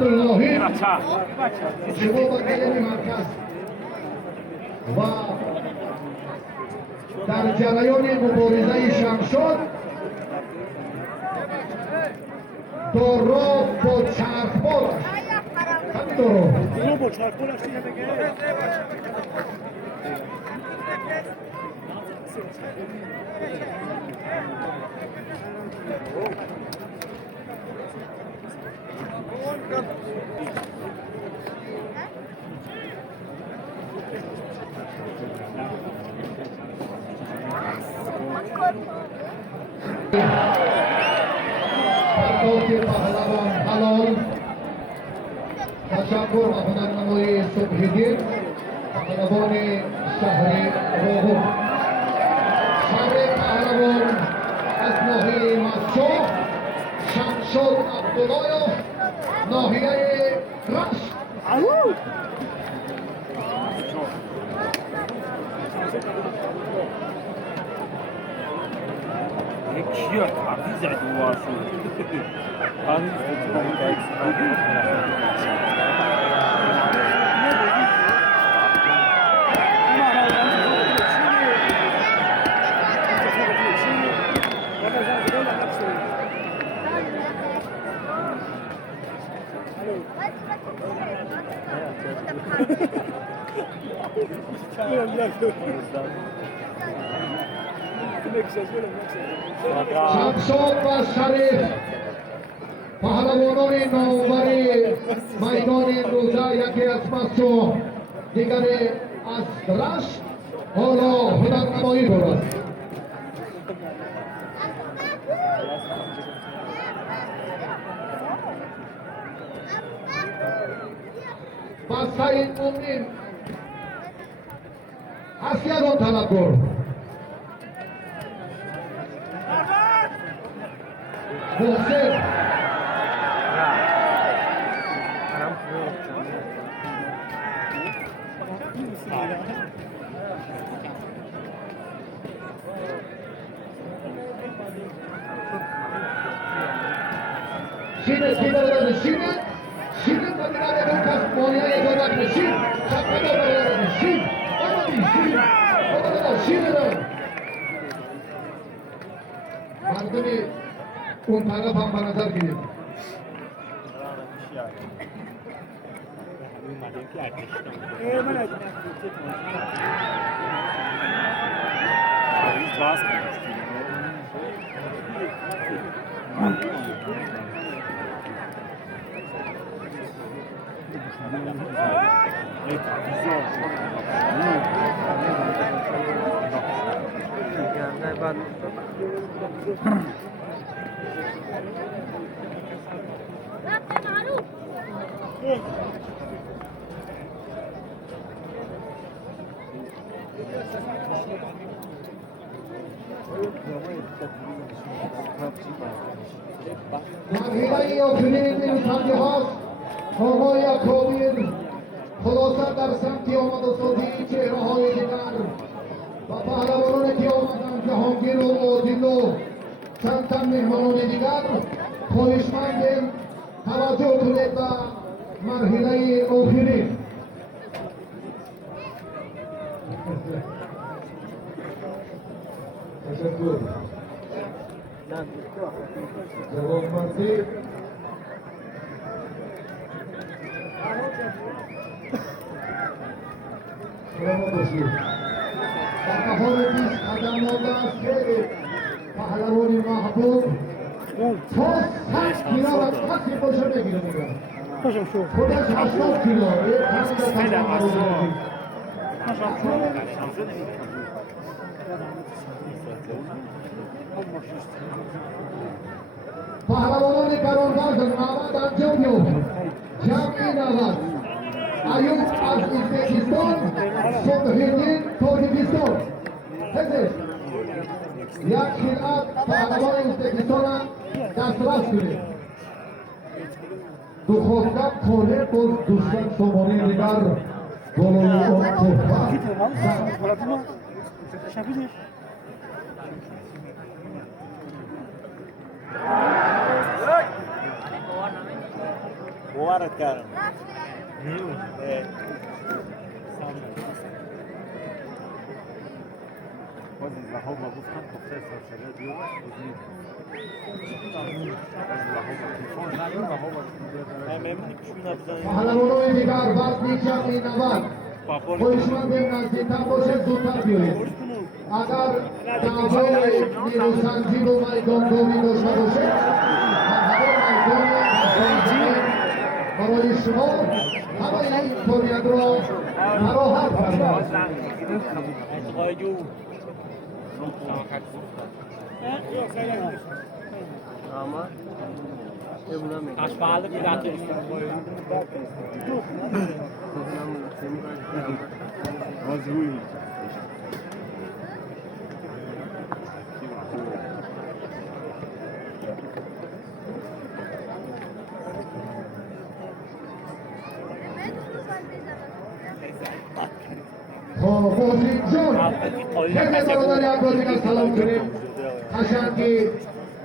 عبداللهی شما با کلمه مرکز و در جریان مبارزه شمشاد دارا با چرخبارش همین دارا با چرخبارش فرقات پهلوان حلال تشکر و هنرنمای صبحگیر پهلوان شهر راهو شهر پهلوان از ناحیه مسجد شمشاد عبداللهیف ناحیه رشت کیا تعویض عدوار شد شمشاد و شریف پهلوانان نامور میدان امروزه یکی از مسجد دیگر از رشت حالا هنرنمایی دارد. با سید مومن حسیدان تلقور محسن شینه شینه داره شینه شینه داره دو کس مایه دارد نشین شکل داره نشین آمدی شین آمدی شینه داره مردم اون طرف هم به نظر گیرید مرحله آخرین نویسنده هاست آقای کابیر خلاصه در سمت آمد سازی چهره های دیگر و پهلوانان که آمدن جهانگیر و عادل و چند تن مهمانان دیگر خواهشمندیم توجه کنید به مرحله آخرین تشکر جوابمندی شما باشید در مقام 20 قدم مانده است که پهلوان محبوب تا 100 کیلو از کسی باشه بگیره میگم خودش 80 کیلو پهلوانان گرانوزن نامد انجام یافت جمعی نود ایوب از ازبکستان صبحگین تاجیکستان پزشک یک خلعت پهلوان ازبکستان هم دسترس کنید دخواستم خانه باز دوستان سامانه دیگر بالای آن تحفه باورت کردم. باز این زهاب گفتم گفته سرسله دیو پهلوانان دیگر وزنی کمی 90 خودشون به نزدیکتر باشه زودتر بیایید. اگر دعوای نیروسنجی رو میدانگاهی داشته باشه برای شما همه این فوریت را فراهم کردند. موسیق جان خیلی برادر یک بازیگر سلام کنیم. قشنگی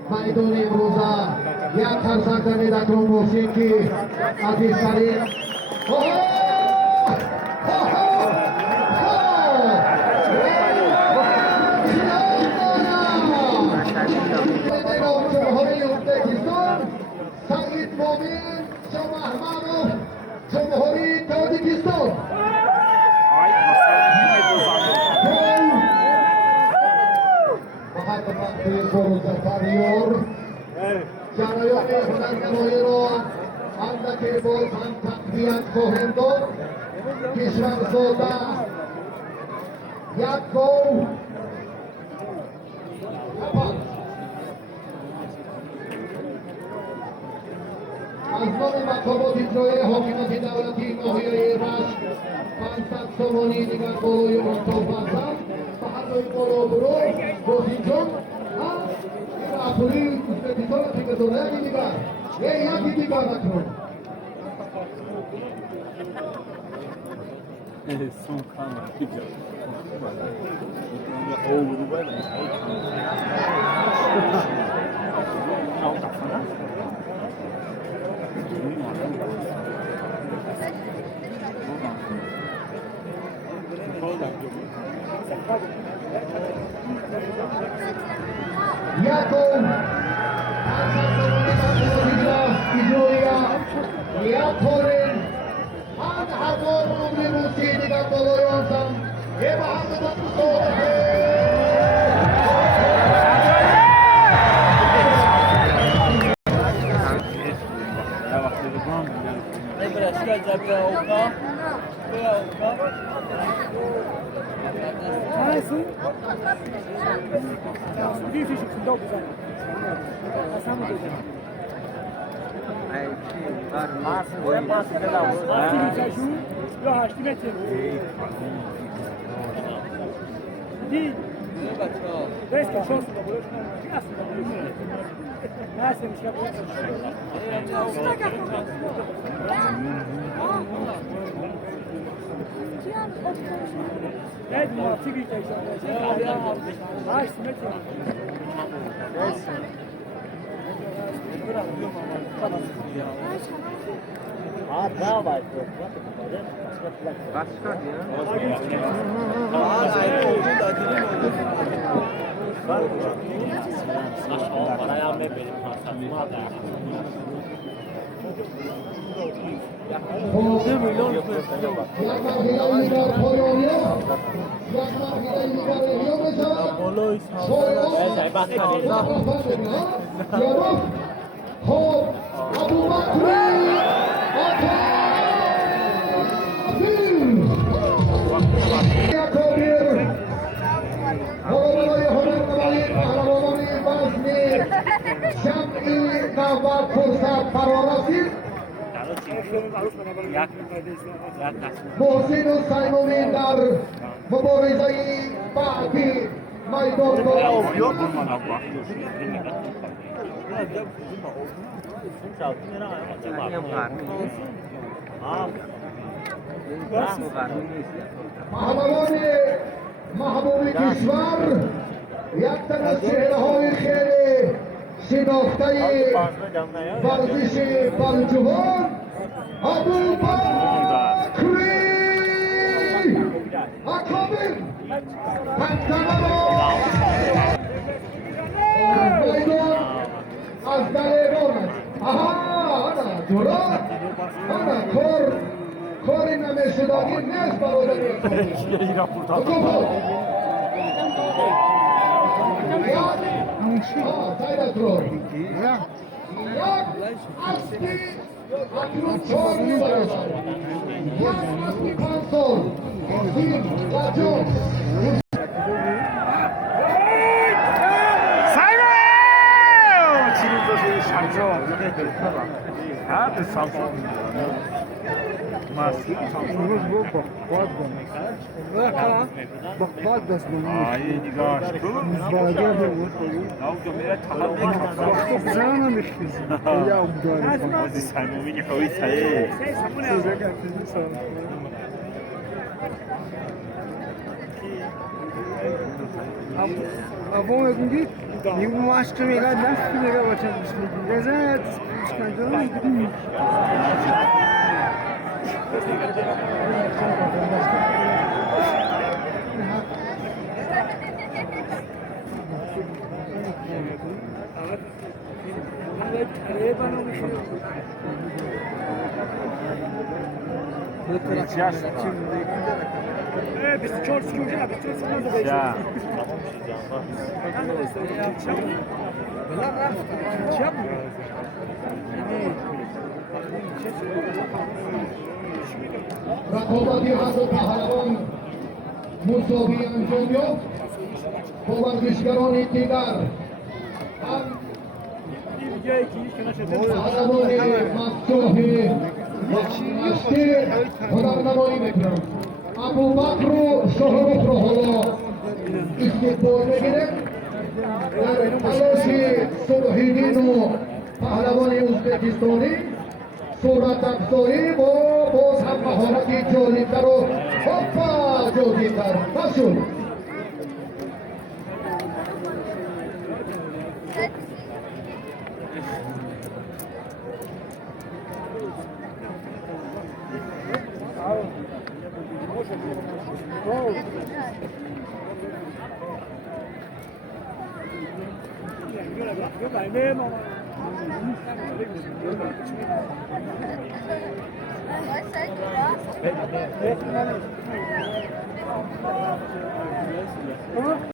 میدان امروزه یک فرصت میده که موسیقی عزیزترین جمهوری ازبکستان سعید مومن شاه احمدوف جمهوری تاجیکستان Superior جرایان هنرنمایی را اندکی باز هم تقویت خواهند داد. کشورزاده یک گل از نام مقامات اجرایی حاکمیت دولتی ناحیه رشت 500 سومانی دیگر بالای منتخب به هر روی بالا برو بازیکن Apuri competitor que tornea que diga, ya que diga macro. Son calma, fica. Jakob Ijoya Yakorin An Hamor Umri Musi Diga Boloyonsam Eva Hamdan محسن و سیمومی در مبارزه بعدی میدان پهلوان محبوب کشور یک تن از چهره‌های خیلی شناخته ورزش پرجوان Abu Bakri Akabir Pantanamo Baydon Azdaleronas Aha ana jura ana korin namesudagi nes barodari ایران پورتال Sayda Troll. Jak Asti Akrutczorny Barodar. Jak Asti Pansol. Film Lacion. هذا سامسونج ماسك امروز bu bakbal demek. Bakbal desmeni. ay نگاهش کن Müzbağda bu. ناو میره تمام میکنه Çok güzelmiş biz. Ya umdani. بازی سنومی خوی سایه Avon ödünce bu maçta mega ders mega başlamış. Gezet çıkacağım. ya رقابتی هست و پهلوان مساوی انجام یافت با ورزشگران دیگر هم پهلوان مفتوح مشتی هنرنمایی میکنم ابوبکر و شاهرخ رو حالا استقبال بگیره در تلاش صلح‌الدین و پهلوان ازبکستانی صورت افزاری و باز هم مهارتی جالبتر و هاپا جالبتر بسون Vai sair de lá.